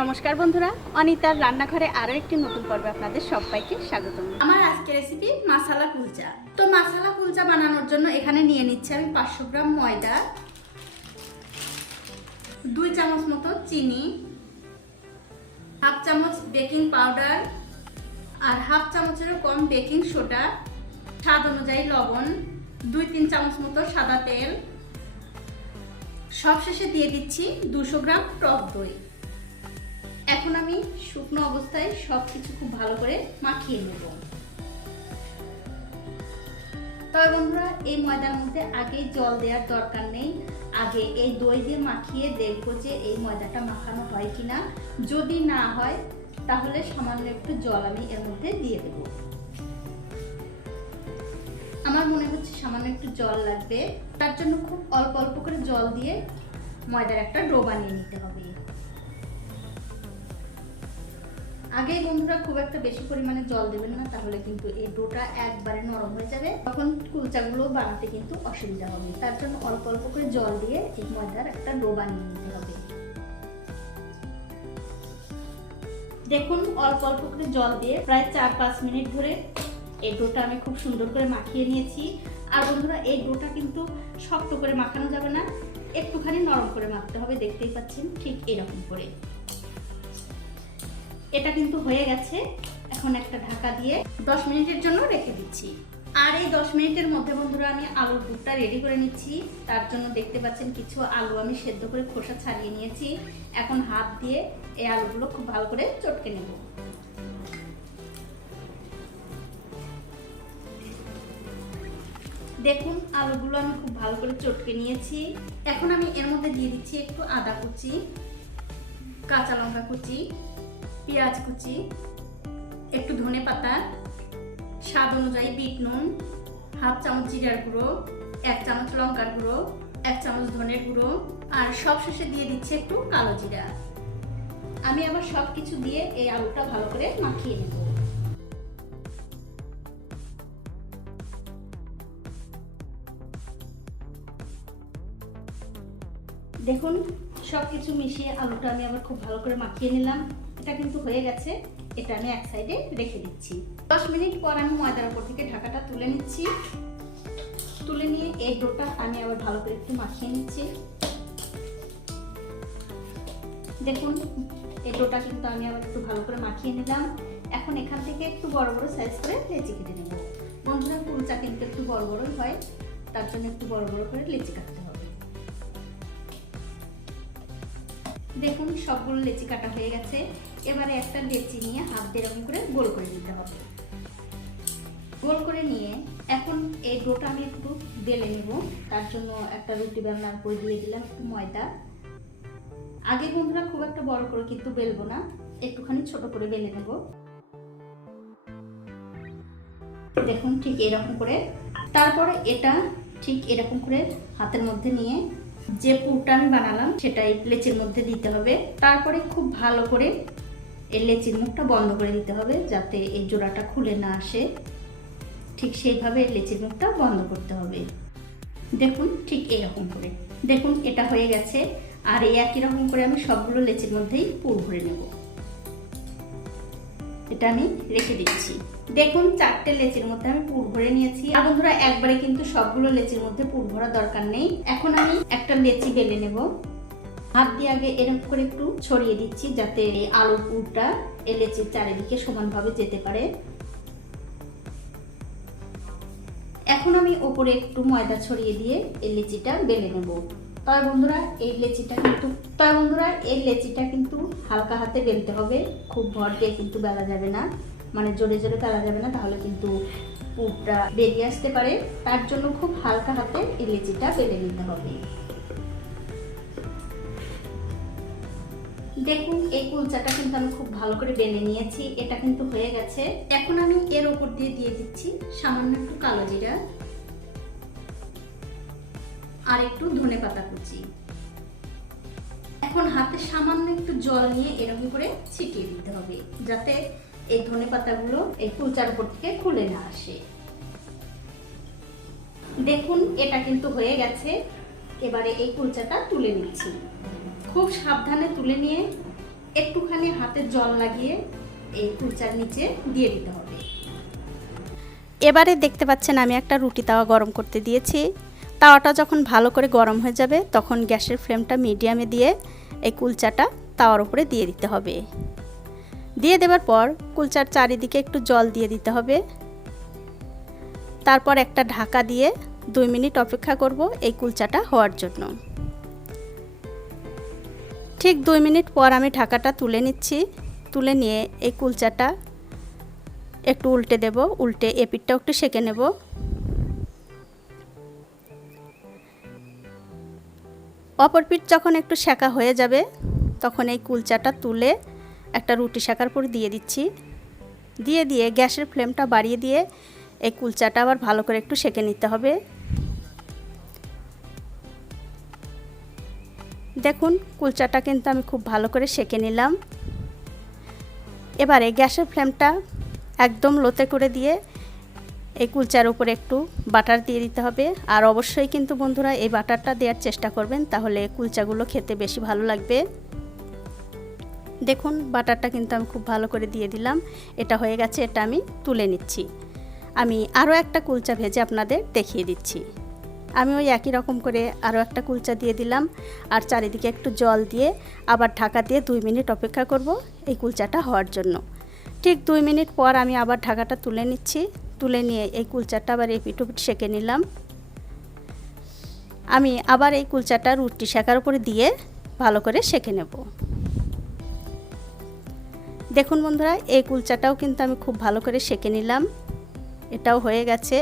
নমস্কার বন্ধুরা, অনিতার রান্নাঘরে আরো একটি নতুন পর্বে আপনাদের সবাইকে স্বাগতম। আমার আজকের রেসিপি মাসালা কুলচা। তো মাসালা কুলচা বানানোর জন্য এখানে নিয়ে নিচ্ছি আমি 500 গ্রাম ময়দা, 2 চামচ মতো চিনি, হাফ চামচ বেকিং পাউডার আর হাফ চামচেরও কম বেকিং সোডা, স্বাদ অনুযায়ী লবণ, 2-3 চামচ মতো সাদা তেল, সবশেষে দিয়ে দিচ্ছি 200 গ্রাম টক দই। এখন আমি শুকনো অবস্থায় সবকিছু খুব ভালো করে মাখিয়ে নেব। তবে বন্ধুরা, এই ময়দার মধ্যে আগে জল দেওয়ার দরকার নেই। আগে এই দই দিয়ে মাখিয়ে দেখবো যে এই ময়দাটা মাখানো হয় কিনা। যদি না হয় তাহলে সামান্য একটু জল আমি এর মধ্যে দিয়ে দেব। আমার মনে হচ্ছে সামান্য একটু জল লাগবে, তার জন্য খুব অল্প অল্প করে জল দিয়ে ময়দার একটা ডো বানিয়ে নিতে হবে। আগে বন্ধুরা খুব একটা বেশি পরিমাণে জল দেবেন না, তাহলে কিন্তু এই ডোটা একবারে নরম হয়ে যাবে, তখন কুলচাগুলো বানাতে কিন্তু অসুবিধা হবে। তার জন্য অল্প অল্প করে জল দিয়ে এই ময়দার একটা ডো বানিয়ে নিতে হবে। দেখুন, অল্প অল্প করে জল দিয়ে প্রায় 4-5 মিনিট ধরে এই ডোটা আমি খুব সুন্দর করে মাখিয়ে নিয়েছি। আর বন্ধুরা, এই ডোটা কিন্তু শক্ত করে মাখানো যাবে না, একটুখানি নরম করে মাখতে হবে। দেখতেই পাচ্ছেন ঠিক এরকম করে। এটা কিন্তু হয়ে গেছে। এখন একটা ঢাকা দিয়ে 10 মিনিটের জন্য রেখে দিচ্ছি। আর এই 10 মিনিটের মধ্যে বন্ধুরা আমি আলুর পুরটা রেডি করে নিচ্ছি। তার জন্য দেখতে পাচ্ছেন কিছু আলু আমি সেদ্ধ করে খোসা ছাড়িয়ে নিয়েছি। এখন হাত দিয়ে এই আলুগুলো খুব ভালো করে চটকে নেব। দেখুন, আলুগুলো আমি খুব ভালো করে চটকে নিয়েছি। এখন আমি এর মধ্যে দিয়ে দিচ্ছি একটু আদা কুচি, কাঁচা লঙ্কা কুচি, পেঁয়াজ কুচি, একটু ধনে পাতা, স্বাদ অনুযায়ী বিট নুন, হাফ চামচ জিরার গুঁড়ো, 1 চামচ লঙ্কার গুঁড়ো, 1 চামচ ধনের গুঁড়ো, আর সবশেষে দিয়ে দিচ্ছি একটু কালো জিরা। আমি আবার সবকিছু দিয়ে এই আলুটা ভালো করে মাখিয়ে নেব। দেখুন, সবকিছু মিশিয়ে আলুটা আমি আবার খুব ভালো করে মাখিয়ে নিলাম। এটা কিন্তু হয়ে গেছে। এটা আমি এক সাইডে রেখে দিচ্ছি। 10 মিনিট পর আমি ময়দার উপর থেকে ঢাকাটা তুলে নিচ্ছি। তুলে নিয়ে এই ডোটা আমি আবার ভালো করে একটু মাখিয়ে নিচ্ছি। দেখুন, এই ডোটা কিন্তু আমি আবার একটু ভালো করে মাখিয়ে নিলাম। এখন এখান থেকে একটু বড় বড় সাইজ করে লেচি কেটে নেব। বন্ধুরা, কুলচা কিন্তু একটু বড় বড়ই হয়, তার জন্য একটু বড় বড় করে লেচি কাটতে হবে। দেখুন, সবগুলো লেচি কাটা হয়ে গেছে। এবারে একটা লেচি নিয়ে হাত দিয়ে এরকম করে গোল করে নিতে হবে। গোল করে নিয়ে এখন এই ডোটা আমি একটু বেলে নেব। তার জন্য একটা রুটি বেলনার উপর দিয়ে দিলাম একটু ময়দা। আগে বন্ধুরা খুব একটা বড় করে কিন্তু বেলবো না, একটুখানি ছোট করে বেলে নেব। দেখুন, ঠিক এরকম করে। তারপরে এটা ঠিক এরকম করে হাতের মধ্যে নিয়ে যে পুরটা আমি বানালাম সেটা এই লেচির মধ্যে দিতে হবে। তারপরে খুব ভালো করে এই লেচির মুখটা বন্ধ করে দিতে হবে, যাতে এই জোড়াটা খুলে না আসে। ঠিক সেইভাবে লেচির মুখটা বন্ধ করতে হবে। দেখুন, ঠিক এরকম করে। দেখুন, এটা হয়ে গেছে। আর এই একই রকম করে আমি সবগুলো লেচির মধ্যেই পুর ভরে নেব। এটা আমি রেখে দিচ্ছি। দেখুন, 4টে লেচির মধ্যে আমি পুর ভরে নিয়েছি। আর বন্ধুরা, একবারে কিন্তু সবগুলো লেচির মধ্যে পুর ভরা দরকার নেই। এখন আমি একটা লেচি বেলে নেব। হাত দিয়ে আগে এরকম করে একটু ছড়িয়ে দিচ্ছি, যাতে এই আলুর পুরটা এই লেচির চারিদিকে সমানভাবে যেতে পারে। এখন আমি ওপরে একটু ময়দা ছড়িয়ে দিয়ে এই লেচিটা বেলে নেব। তবে বন্ধুরা, এই লেচিটা কিন্তু হালকা হাতে বেলতে হবে, খুব ভর দিয়ে কিন্তু বেলা যাবে না, মানে জোরে জোরে বেলা যাবে না, তাহলে কিন্তু পুরটা বেরিয়ে আসতে পারে। তার জন্য খুব হালকা হাতে এই লেচিটা বেলে নিতে হবে। দেখুন, এই কুলচাটা কিন্তু আমি খুব ভালো করে বেলে নিয়েছি। এটা কিন্তু হয়ে গেছে। এখন আমি এর উপর দিয়ে দিচ্ছি সামান্য একটু কালো জিরা আর একটু ধনে পাতা কুচি। এখন হাতে সামান্য একটু জল নিয়ে এরকম করে ছিটিয়ে দিতে হবে, যাতে এই ধনে পাতাগুলো এই কুলচার উপর থেকে খুলে না আসে। দেখুন, এটা কিন্তু হয়ে গেছে। এবারে এই কুলচাটা তুলে নিচ্ছি। খুব সাবধানে তুলে নিয়ে একটুখানি হাতে জল লাগিয়ে এই কুলচার নিচে দিয়ে দিতে হবে। এবারে দেখতে পাচ্ছেন আমি একটা রুটি তাওয়া গরম করতে দিয়েছি। তাওয়াটা যখন ভালো করে গরম হয়ে যাবে তখন গ্যাসের ফ্লেমটা মিডিয়ামে দিয়ে এই কুলচাটা তাওয়ার উপরে দিয়ে দিতে হবে। দিয়ে দেওয়ার পর কুলচার চারিদিকে একটু জল দিয়ে দিতে হবে। তারপর একটা ঢাকা দিয়ে 2 মিনিট অপেক্ষা করব এই কুলচাটা হওয়ার জন্য। ঠিক 2 মিনিট পর আমি ঢাকাটা তুলে নিচ্ছি। তুলে নিয়ে এই কুলচাটা একটু উল্টে দেব, উল্টে এপিঠটাও একটু সেঁকে নেব। অপর পিঠ যখন একটু সেঁকা হয়ে যাবে তখন এই কুলচাটা তুলে একটা রুটি সেঁকার পর দিয়ে দিচ্ছি। দিয়ে গ্যাসের ফ্লেমটা বাড়িয়ে দিয়ে এই কুলচাটা আবার ভালো করে একটু সেঁকে নিতে হবে। দেখুন কুলচাটা কিন্তু আমি খুব ভালো করে সেঁকে নিলাম। এবারে গ্যাসের ফ্লেমটা একদম লোতে করে দিয়ে এই কুলচার উপরে একটু বাটার দিয়ে দিতে হবে। আর অবশ্যই কিন্তু বন্ধুরা এই বাটারটা দেওয়ার চেষ্টা করবেন, তাহলে কুলচাগুলো খেতে বেশি ভালো লাগবে। দেখুন বাটারটা কিন্তু আমি খুব ভালো করে দিয়ে দিলাম। এটা হয়ে গেছে, এটা আমি তুলে নিচ্ছি। আমি আরও একটা কুলচা ভেজে আপনাদের দেখিয়ে দিচ্ছি। আমি ওই একই রকম করে আরও একটা কুলচা দিয়ে দিলাম আর চারিদিকে একটু জল দিয়ে আবার ঢাকা দিয়ে 2 মিনিট অপেক্ষা করব এই কুলচাটা হওয়ার জন্য। ঠিক 2 মিনিট পর আমি আবার ঢাকাটা তুলে নিচ্ছি। তুলে নিয়ে এই কুলচাটা আবার এপিঠ ওপিঠ সেঁকে নিলাম। আমি আবার এই কুলচাটা রুটি সেঁকার উপরে দিয়ে ভালো করে সেঁকে নেব। দেখুন বন্ধুরা এই কুলচাটাও কিন্তু আমি খুব ভালো করে সেঁকে নিলাম। এটাও হয়ে গেছে।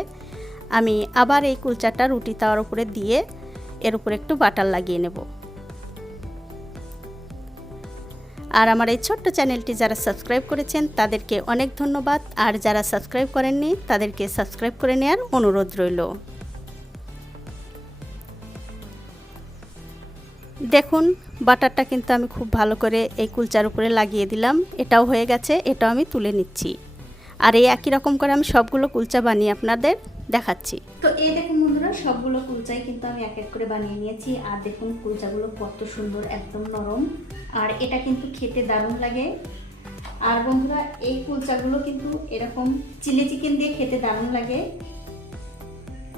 আমি আবার এই কুলচাটা রুটি তাওয়ার উপরে দিয়ে এর উপরে একটু বাটার লাগিয়ে নেব। আর আমার এই ছোট্ট চ্যানেলটি যারা সাবস্ক্রাইব করেছেন তাদেরকে অনেক ধন্যবাদ, আর যারা সাবস্ক্রাইব করেননি তাদেরকে সাবস্ক্রাইব করে নেওয়ার অনুরোধ রইল। দেখুন বাটারটা কিন্তু আমি খুব ভালো করে এই কুলচার উপরে লাগিয়ে দিলাম। এটাও হয়ে গেছে, এটাও আমি তুলে নিচ্ছি। আর এই একই রকম করে আমি সবগুলো কুলচা বানিয়ে আপনাদের দেখাচ্ছি। তো এই দেখুন বন্ধুরা সবগুলো কুলচাই কিন্তু আমি এক এক করে বানিয়ে নিয়েছি। আর দেখুন কুলচাগুলো কত সুন্দর, একদম নরম, আর এটা কিন্তু খেতে দারুণ লাগে। আর বন্ধুরা এই কুলচাগুলো কিন্তু এরকম চিলি চিকেন দিয়ে খেতে দারুণ লাগে।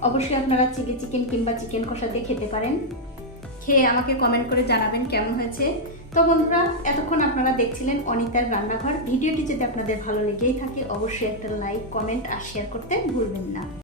অবশ্যই আপনারা চিলি চিকেন কিংবা চিকেন কষা দিয়ে খেতে পারেন। খেয়ে আমাকে কমেন্ট করে জানাবেন কেমন হয়েছে। তো বন্ধুরা এতক্ষণ আপনারা দেখছিলেন অনিতার রান্নাঘর। ভিডিওটি যদি আপনাদের ভালো লেগেই থাকে অবশ্যই একটা লাইক, কমেন্ট আর শেয়ার করতে ভুলবেন না।